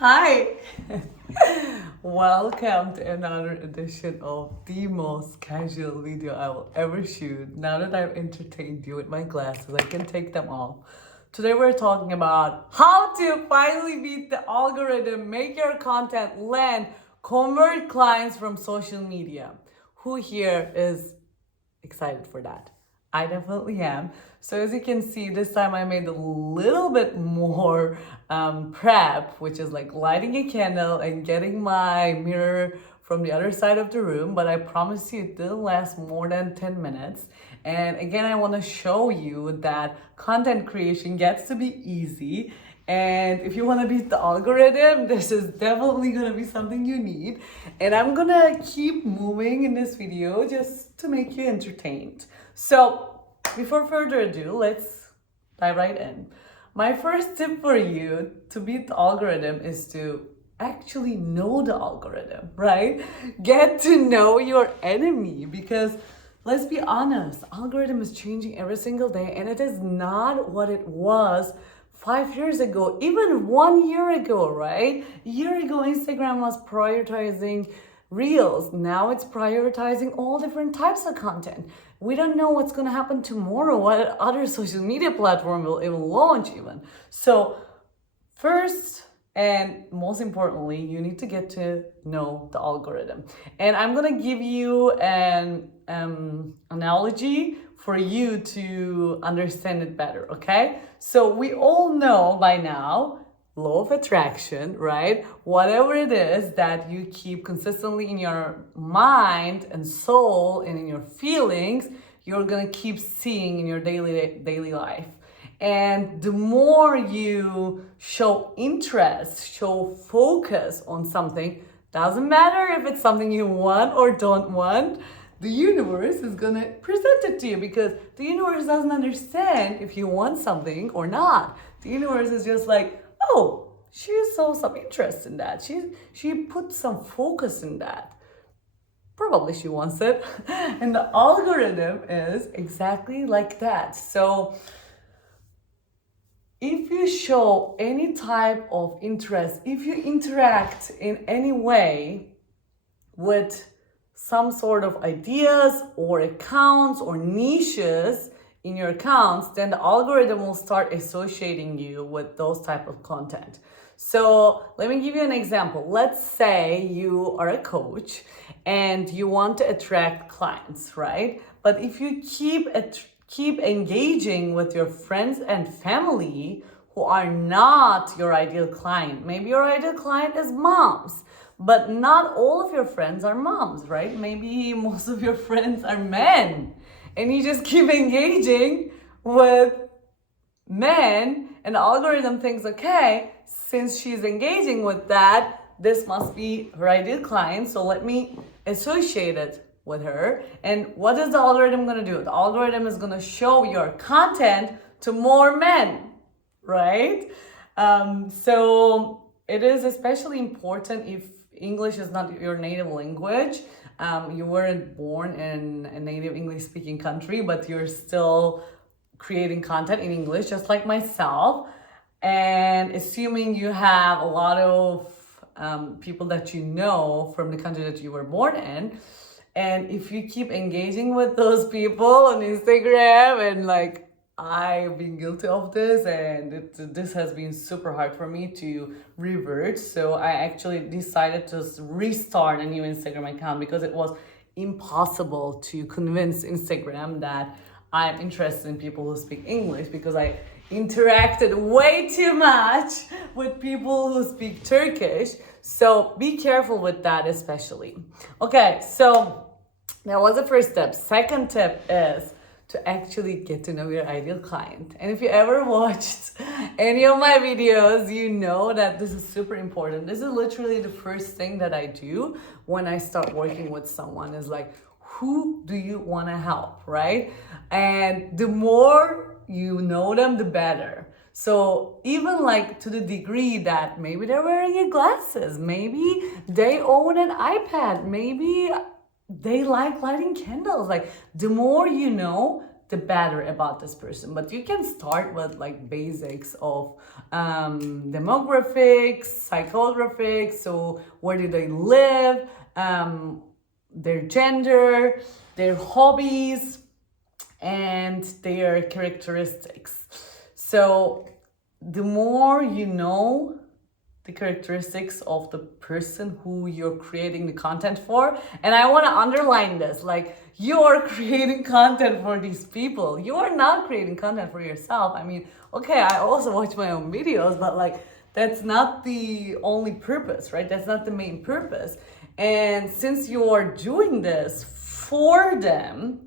Hi! Welcome to another edition of the most casual video I will ever shoot. Now that I've entertained you with my glasses, I can take them off. Today we're talking about how to finally beat the algorithm, make your content land, convert clients from social media. Who here is excited for that? I definitely am. So as you can see, this time I made a little bit more prep, which is like lighting a candle and getting my mirror from the other side of the room. But I promise you it didn't last more than 10 minutes. And again, I want to show you that content creation gets to be easy. And if you want to beat the algorithm, this is definitely going to be something you need. And I'm going to keep moving in this video just to make you entertained. So before further ado, let's dive right in. My first tip for you to beat the algorithm is to actually know the algorithm, right? Get to know your enemy, because let's be honest, algorithm is changing every single day and it is not what it was 5 years ago, even 1 year ago, right? A year ago, Instagram was prioritizing Reels. Now it's prioritizing all different types of content. We don't know what's going to happen tomorrow, what other social media platform will launch even. So first and most importantly, you need to get to know the algorithm. And I'm going to give you an analogy for you to understand it better, okay? So we all know by now law of attraction, right? Whatever it is that you keep consistently in your mind and soul and in your feelings, you're gonna keep seeing in your daily life. And the more you show interest, show focus on something, doesn't matter if it's something you want or don't want, the universe is gonna present it to you, because the universe doesn't understand if you want something or not. The universe is just like, oh, she saw some interest in that. She put some focus in that. Probably she wants it. And the algorithm is exactly like that. So if you show any type of interest, if you interact in any way with some sort of ideas or accounts or niches in your accounts, then the algorithm will start associating you with those type of content. So let me give you an example. Let's say you are a coach and you want to attract clients, right? But if you keep engaging with your friends and family who are not your ideal client, maybe your ideal client is moms, but not all of your friends are moms, right? Maybe most of your friends are men, and you just keep engaging with men, and the algorithm thinks, okay, since she's engaging with that, this must be her ideal client, so let me associate it with her. And what is the algorithm going to do? The algorithm is going to show your content to more men, right? So it is especially important if English is not your native language. You weren't born in a native English speaking country, but you're still creating content in English, just like myself. And assuming you have a lot of people that you know from the country that you were born in. And if you keep engaging with those people on Instagram, and like, I've been guilty of this, and this has been super hard for me to revert. So I actually decided to restart a new Instagram account, because it was impossible to convince Instagram that I'm interested in people who speak English, because I interacted way too much with people who speak Turkish. So be careful with that, especially. Okay, so that was the first step. Second tip is to actually get to know your ideal client. And if you ever watched any of my videos, you know that this is super important. This is literally the first thing that I do when I start working with someone, is like, who do you want to help, right? And the more you know them, the better. So even like to the degree that maybe they're wearing glasses, maybe they own an iPad, maybe they like lighting candles. Like, the more you know, the better about this person. But you can start with like basics of demographics, psychographics, so where do they live, their gender, their hobbies, and their characteristics. So the more you know the characteristics of the person who you're creating the content for, and I want to underline this, like, you are creating content for these people. You are not creating content for yourself. I mean, okay, I also watch my own videos, but like, that's not the only purpose, right? That's not the main purpose. And since you are doing this for them,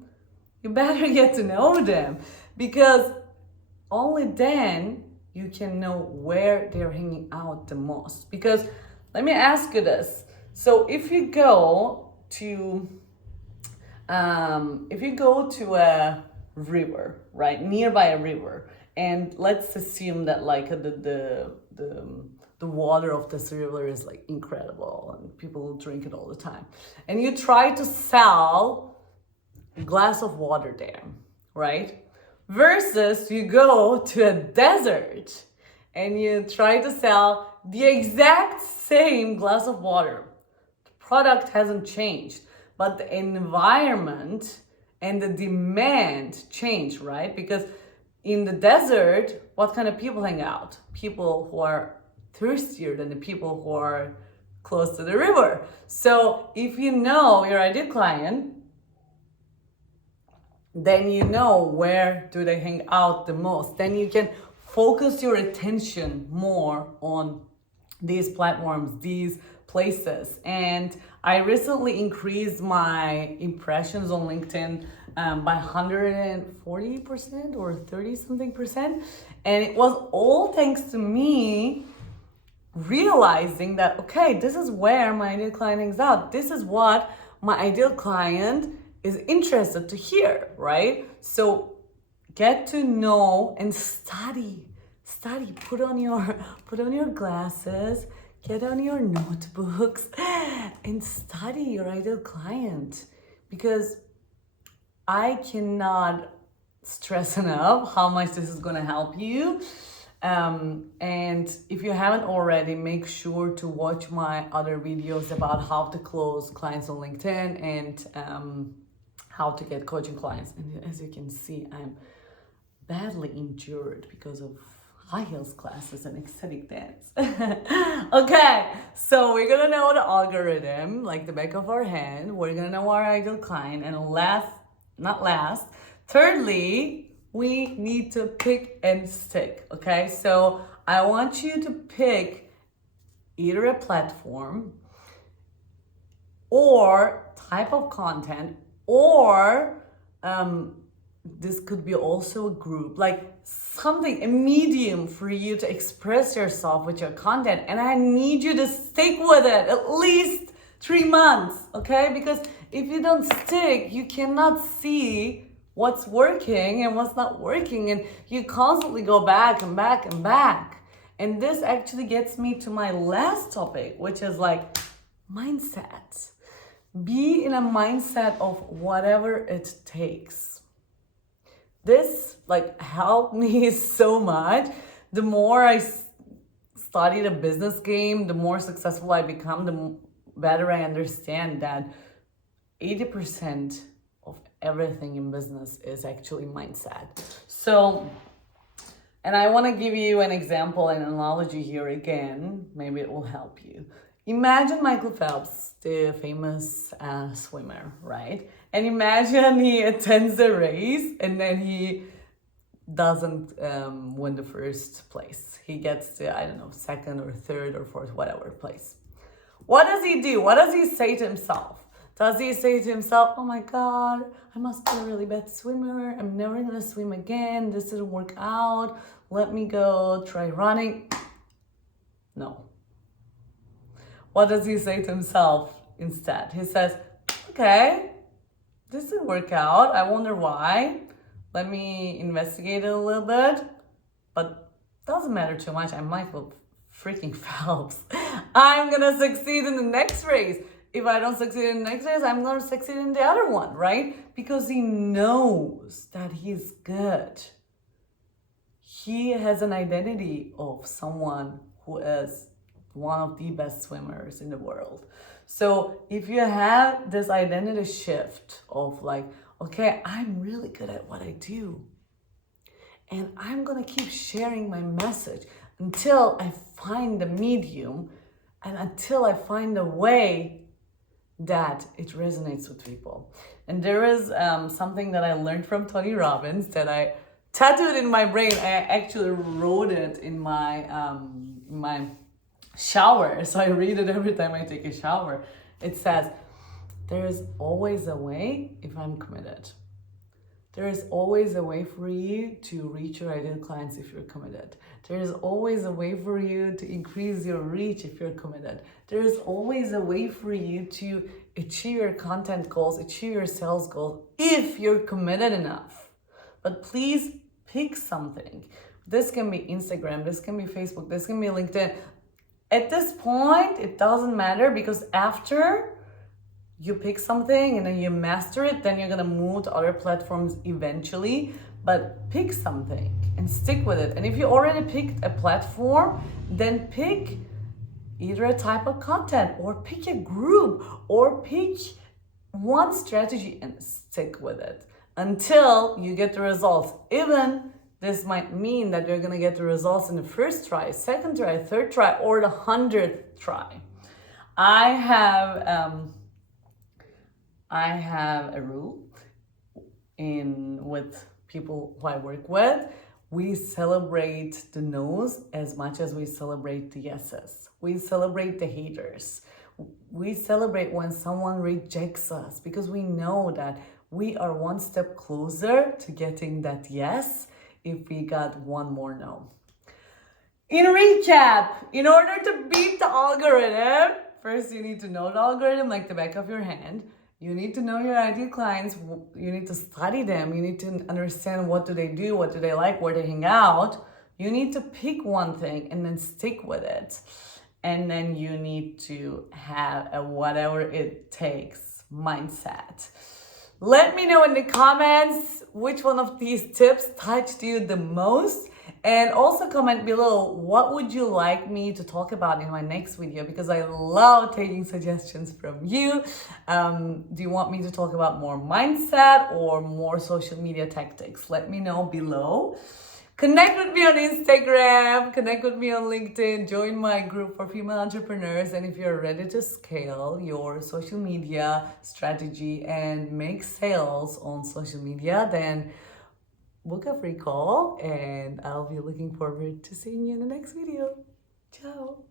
you better get to know them, because only then you can know where they're hanging out the most. Because let me ask you this. So if you go to a river, right, nearby a river, and let's assume that like the water of this river is like incredible and people drink it all the time, and you try to sell a glass of water there, right? Versus you go to a desert and you try to sell the exact same glass of water. The product hasn't changed, but the environment and the demand change, right? Because in the desert, what kind of people hang out? People who are thirstier than the people who are close to the river. So if you know your ideal client, then you know where do they hang out the most. Then you can focus your attention more on these platforms, these places. And I recently increased my impressions on LinkedIn by 140% or 30 something percent. And it was all thanks to me realizing that, okay, this is where my ideal client hangs out. This is what my ideal client is interested to hear, right? So get to know and study, put on your glasses, get on your notebooks and study your ideal client, because I cannot stress enough how much this is going to help you. And if you haven't already, make sure to watch my other videos about how to close clients on LinkedIn and how to get coaching clients. And as you can see, I'm badly injured because of high heels classes and ecstatic dance. Okay, so we're gonna know the algorithm like the back of our hand. We're gonna know our ideal client, and thirdly, we need to pick and stick. Okay, so I want you to pick either a platform or type of content, or this could be also a group, like something, a medium for you to express yourself with your content. And I need you to stick with it at least 3 months, okay? Because if you don't stick, you cannot see what's working and what's not working, and you constantly go back and back and back. And this actually gets me to my last topic, which is like mindset. Be in a mindset of whatever it takes. This like helped me so much. The more I study the business game, the more successful I become, the better I understand that 80% of everything in business is actually mindset. So, and I want to give you an example, an analogy here again. Maybe it will help you. Imagine Michael Phelps, the famous swimmer, right? And imagine he attends a race and then he doesn't win the first place. He gets to, I don't know, second or third or fourth, whatever place. What does he do? What does he say to himself? Does he say to himself, oh my God, I must be a really bad swimmer. I'm never gonna swim again. This didn't work out. Let me go try running. No. What does he say to himself instead? He says, okay, this didn't work out. I wonder why. Let me investigate it a little bit. But doesn't matter too much. I'm Michael freaking Phelps. I'm gonna succeed in the next race. If I don't succeed in the next race, I'm gonna succeed in the other one, right? because he knows that he's good. He has an identity of someone who is one of the best swimmers in the world. So if you have this identity shift of like, okay, I'm really good at what I do, and I'm gonna keep sharing my message until I find the medium and until I find a way that it resonates with people. And there is something that I learned from Tony Robbins that I tattooed in my brain. I actually wrote it in my shower, so I read it every time I take a shower. It says, there is always a way if I'm committed. There is always a way for you to reach your ideal clients if you're committed. There is always a way for you to increase your reach if you're committed. There is always a way for you to achieve your content goals, achieve your sales goals if you're committed enough. But please pick something. This can be Instagram, this can be Facebook, this can be LinkedIn. At this point, it doesn't matter, because after you pick something and then you master it, then you're gonna move to other platforms eventually. But pick something and stick with it. And if you already picked a platform, then pick either a type of content, or pick a group, or pick one strategy and stick with it until you get the results. Even this might mean that you're gonna get the results in the first try, second try, third try, or the 100th try. I have a rule with people who I work with. We celebrate the no's as much as we celebrate the yeses. We celebrate the haters. We celebrate when someone rejects us, because we know that we are one step closer to getting that yes if we got one more no. In recap, in order to beat the algorithm, first you need to know the algorithm like the back of your hand. You need to know your ideal clients. You need to study them. You need to understand what do they do, what do they like, where they hang out. You need to pick one thing and then stick with it. And then you need to have a whatever it takes mindset. Let me know in the comments which one of these tips touched you the most. And also comment below, what would you like me to talk about in my next video? Because I love taking suggestions from you. Do you want me to talk about more mindset or more social media tactics? Let me know below. Connect with me on Instagram, connect with me on LinkedIn, join my group for female entrepreneurs. And if you're ready to scale your social media strategy and make sales on social media, then book a free call, and I'll be looking forward to seeing you in the next video. Ciao.